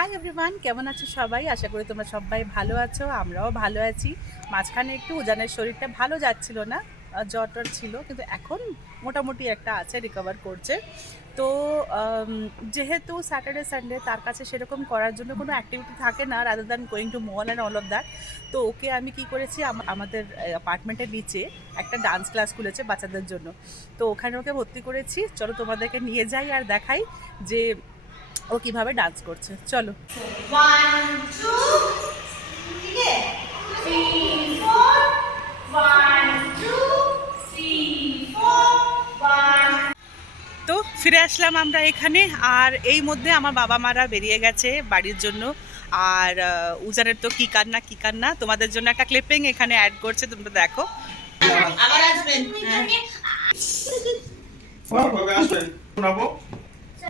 Hi everyone কেমন আছো সবাই? আশা করি তোমরা সবাই ভালো আছো, আমরাও ভালো আছি। মাঝখানে একটু উজানের শরীরটা ভালো যাচ্ছিল না জ্বর ছিল, কিন্তু এখন মোটামুটি একটা আছে রিকভার করছে। তো যেহেতু স্যাটারডে সানডে তার কাছে সেরকম করার জন্য কোনো অ্যাক্টিভিটি থাকে না rather than going to mall and all of that তো ওকে আমি কি করেছি আমাদের অ্যাপার্টমেন্টের নিচে একটা ডান্স ক্লাস খুলেছে বাচ্চাদের জন্য। তো ওখানে ওকে ভর্তি করেছি, চলো তোমাদেরকে নিয়ে যাই আর দেখাই যে ও কীভাবে ডান্স করছে? চলো। তো ফিরে আসলাম আমরা এখানে আর এই মধ্যে আমার বাবা মারা বেরিয়ে গেছে বাড়ির জন্য। আর উজানের তো কি কান্না কি কান্না? তোমাদের জন্য একটা ক্লিপিং এখানে অ্যাড করছে তোমরা দেখো। আবার আসবেন। হ্যাঁ। শোনাবো? আচ্ছা,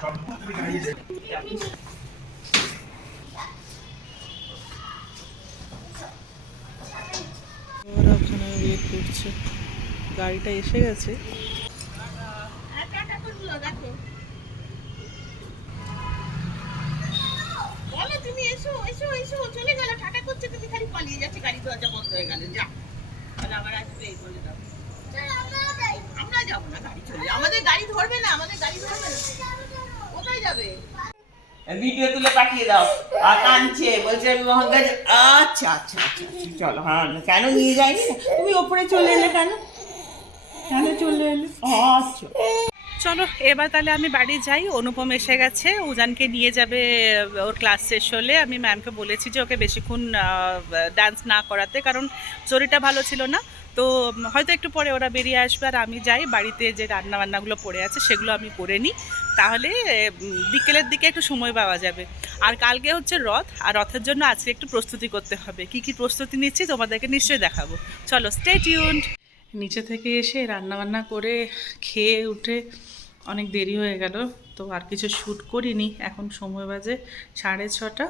ওরা ওখানে ওয়েট করছে গাড়িটা এসে গেছে। বলো তুমি এসো এসো এসো চলে গেল টাটা করছে তুমি খালি পালিয়ে যাচ্ছে গাড়ি দরজা বন্ধ হয়ে গেল যা। তাহলে আবার আসবে বলে দাও। আমরা যাব না গাড়ি চলে যাবে। আমাদের গাড়ি ধরবে না আমাদের গাড়ি ধরবে না। কোথায় যাবে? ভিডিও তুলে পাঠিয়ে দাও। আর কাঁদছে বলছে আমি মহাঙ্গা আচ্ছা আচ্ছা আচ্ছা আচ্ছা, চলো। হ্যাঁ কেন নিয়ে যাইনি তুমি ওপরে চলে এলে কেন? কেন চলে এলে? আচ্ছা। চলো এবার তাহলে আমি বাড়ি যাই। অনুপম এসে গেছে। উজানকে নিয়ে যাবে ওর ক্লাস শেষ হলে। আমি ম্যামকে বলেছি যে ওকে বেশিক্ষণ ডান্স না করাতে কারণ শরীরটা ভালো ছিল না। তো হয়তো একটু পরে ওরা বেরিয়ে আসবে আর আমি যাই। বাড়িতে যে রান্না বান্নাগুলো পড়ে আছে সেগুলো আমি করে নিই। তাহলে বিকেলের দিকে একটু সময় পাওয়া যাবে। আর কালকে হচ্ছে রথ। আর রথের জন্য আজকে একটু প্রস্তুতি করতে হবে। কি কি প্রস্তুতি নিচ্ছি তোমাদেরকে নিশ্চয়ই দেখাবো। চলো স্টে টিউনড নিচে থেকে এসে রান্নাবান্না করে খেয়ে উঠে অনেক দেরি হয়ে গেল। তো আর কিছু শ্যুট করিনি। এখন সময় বাজে সাড়ে ছটা।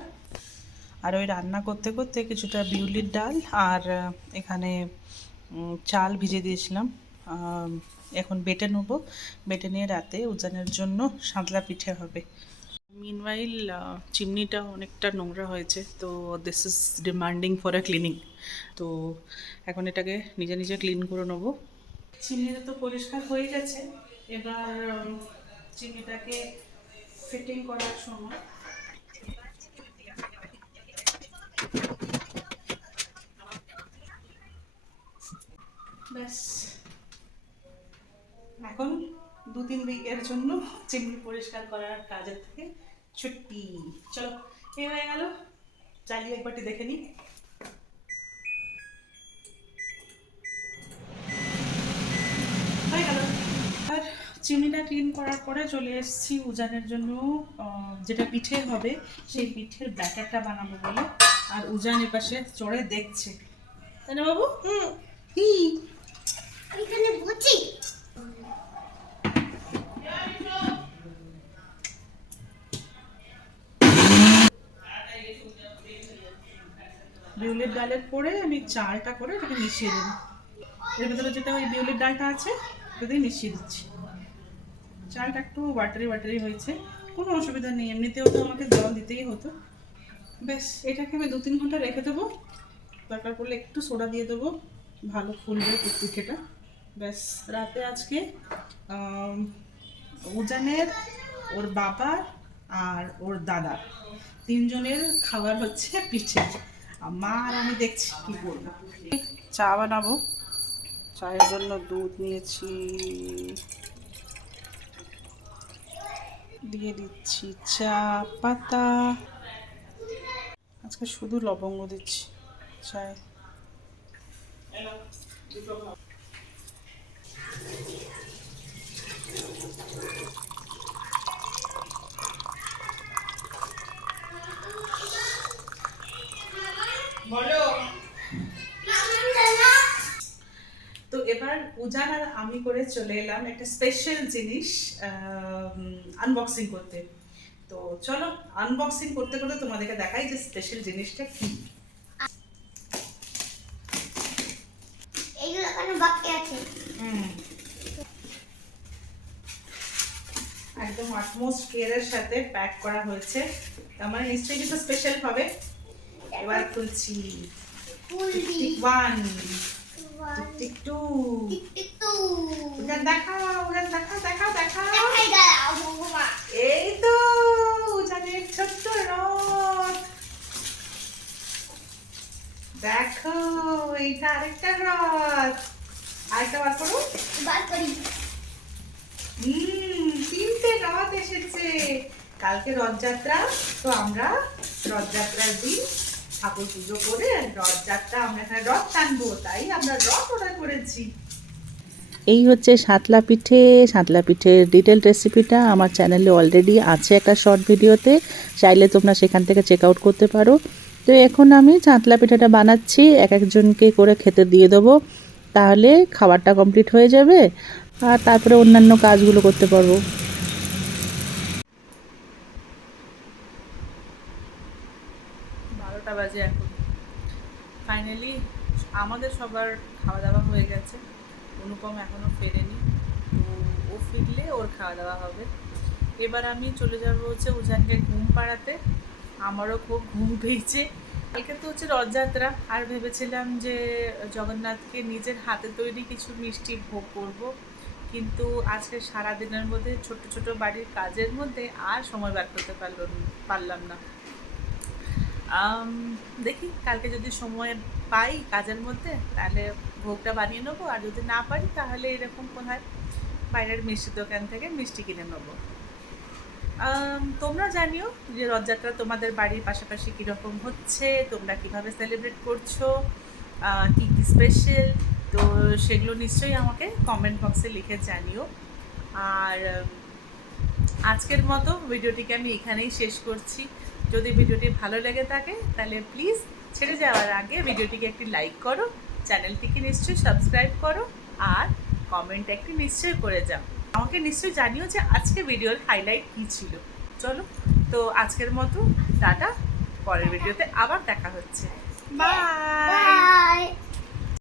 আর ওই রান্না করতে করতে কিছুটা বিউলির ডাল আর এখানে চাল ভিজে দিয়েছিলাম। এখন বেটে নেব। বেটে নিয়ে রাতে উজানের জন্য সাঁতলা পিঠে হবে। মিনওয়াইল চিমনিটা অনেকটা নোংরা হয়েছে, তো this is demanding for a cleaning তো এখন এটাকে নিজে নিজে ক্লিন করে নেব। চিমনিটা তো পরিষ্কার হয়ে গেছে। এবার চিমনিটাকে ফিটিং করার সময় চিমনি পরিষ্কার করার কাজের থেকে ছুটি। চলো এই হয়ে গেল। চালিয়ে একবারটি দেখে নিই হয়ে গেল। আর চিমনিটা ক্লিন করার পরে চলে এসেছি উজানের জন্য যেটা পিঠে হবে সেই পিঠের ব্যাটারটা বানাবো বলে। আর উজান এপাশে চড়ে দেখছে। তাই না বাবু? হুম। কি এখানে বুঝি বিউলির ডালের পরে আমি চালটা করে এটাকে মিশিয়ে দেবো। এর ভিতরে যেটা ওই বিউলির ডালটা আছে, ওটাতেই মিশিয়ে দিচ্ছি। চালটা একটু ওয়াটারি ওয়াটারি হয়েছে, কোনো অসুবিধা নেই। এমনিতেও তো আমাকে জল দিতেই হতো। ব্যাস, এটাকে আমি দু তিন ঘণ্টা রেখে দেবো। দরকার পড়লে একটু সোডা দিয়ে দেবো, ভালো ফুলবে পিঠেটা ব্যাস, রাতে আজকে উজানের ওর বাবার আর ওর দাদা। তিনজনের খাবার হচ্ছে পিঠে। মা আর আমি দেখছি কি করব। চা বানাবো। চায়ের জন্য দুধ নিয়েছি। দিয়ে দিচ্ছি চা পাতা। আজকে শুধু লবঙ্গ দিচ্ছি, চায় বলো তো এবার উজান আর আমি করে চলে এলাম একটা স্পেশাল জিনিস আনবক্সিং করতে। তো চলো আনবক্সিং করতে করতে তোমাদেরকে দেখাই যে স্পেশাল জিনিসটা কি। এইগুলো কেন বাকি আছে। হুম। একদম আটমোস্ট কেয়ারের সাথে প্যাক করা হয়েছে। তার মানে নিশ্চয়ই কিছু স্পেশাল হবে। এবার খুলছি। ওয়ান টিক টু উজান দেখাও উজান দেখাও দেখাও দেখাও। এই তো উজানের ছোট্ট রথ। দেখো এইটা আরেকটা রথ। আরেকটা বার করো। হুম তিনটে রথ এসেছে। কালকে রথযাত্রা তো আমরা রথযাত্রার দিন ঠাকুর পুজো করে রথযাত্রা আমরা এখানে রথ টানবো, তাই আমরা রথ অর্ডার করেছি। এই হচ্ছে সাতলা পিঠে, সাতলা পিঠের ডিটেল রেসিপিটা আমার চ্যানেলে অলরেডি আছে একটা শর্ট ভিডিওতে চাইলে তোমরা সেখান থেকে চেক আউট করতে পারো। তো এখন আমি সাতলা পিঠাটা বানাচ্ছি, এক একজনকে করে খেতে দিয়ে দেবো, তাহলে খাবারটা কমপ্লিট হয়ে যাবে, আর তারপরে অন্যান্য কাজগুলো করতে পারব। বারোটা বাজে এখন। ফাইনালি আমাদের সবার খাওয়া দাওয়া হয়ে গেছে। অনুপম এখনও ফেরেনি, তো ও ফিরলে ওর খাওয়া দাওয়া হবে। এবার আমি চলে যাব হচ্ছে উজানকে ঘুম পাড়াতে। আমারও খুব ঘুম পেয়েছে। কালকে তো হচ্ছে রথযাত্রা, আর ভেবেছিলাম যে জগন্নাথকে নিজের হাতে তৈরি কিছু মিষ্টি ভোগ করব। কিন্তু আজকে সারা দিনের মধ্যে ছোট ছোট বাড়ির কাজের মধ্যে আর সময় বার করতে পারল পারলাম না। দেখি, কালকে যদি সময় পাই কাজের মধ্যে, তাহলে ভোগটা বানিয়ে নেব, আর যদি না পারি, তাহলে এরকম কোথায় বাইরের মিষ্টি দোকান থেকে মিষ্টি কিনে নেব। তোমরা জানিও যে রথযাত্রা তোমাদের বাড়ির পাশাপাশি কীরকম হচ্ছে, তোমরা কীভাবে সেলিব্রেট করছ কী কী স্পেশাল তো সেগুলো নিশ্চয়ই আমাকে কমেন্ট বক্সে লিখে জানিও। আর, আজকের মতো ভিডিওটিকে আমি এখানেই শেষ করছি। যদি ভিডিওটি ভালো লেগে থাকে তাহলে প্লিজ ছেড়ে যাওয়ার আগে ভিডিওটিকে একটি লাইক করো চ্যানেলটিকে নিশ্চয়ই সাবস্ক্রাইব করো আর কমেন্ট একটি নিশ্চয়ই করে যাও। আমাকে নিশ্চয়ই জানিও যে আজকে ভিডিওর হাইলাইট কী ছিল। চলো তো আজকের মতো টাটা পরের ভিডিওতে আবার দেখা হচ্ছে। বাই.